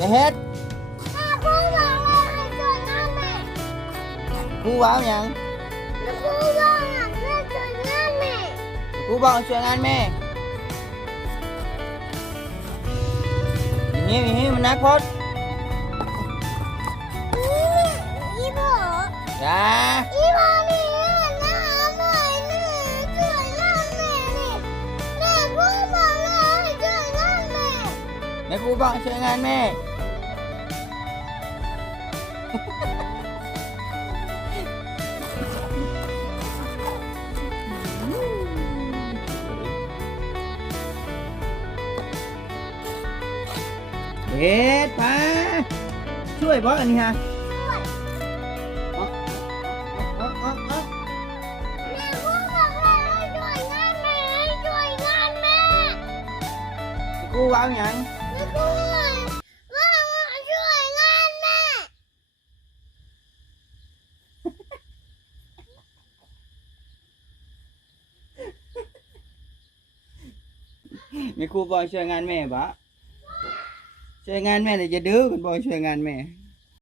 อย่าเฮ็ด ครูบอกว่าให้ช่วยงานแม่ ครูว่าหยัง แล้วครูบอกให้ช่วยงานแม่ ครูบอกให้ช่วยงานแม่อย่างนี้มันนักพด อีโบ จ้า อีโบนี่นะหน่อยนี่ช่วยงานแม่นี่แม่ครูบอกว่าให้ช่วยงานแม่ แม่ครูบอกให้ช่วยงานแม่เฮ็ดพาช่วยบอกอันนี้ฮะ ช่วย อ๋อ แม่ครูบอกว่าให้ช่วยงานแม่ให้ช่วยงานแม่ ครูว่าหยัง แม่ครูว่าช่วยงานแม่ แม่ครูบอกให้ช่วยงานแม่บ่ช่วยงานแม่เลยจะดื้อกันบอกให้ช่วยงานแม่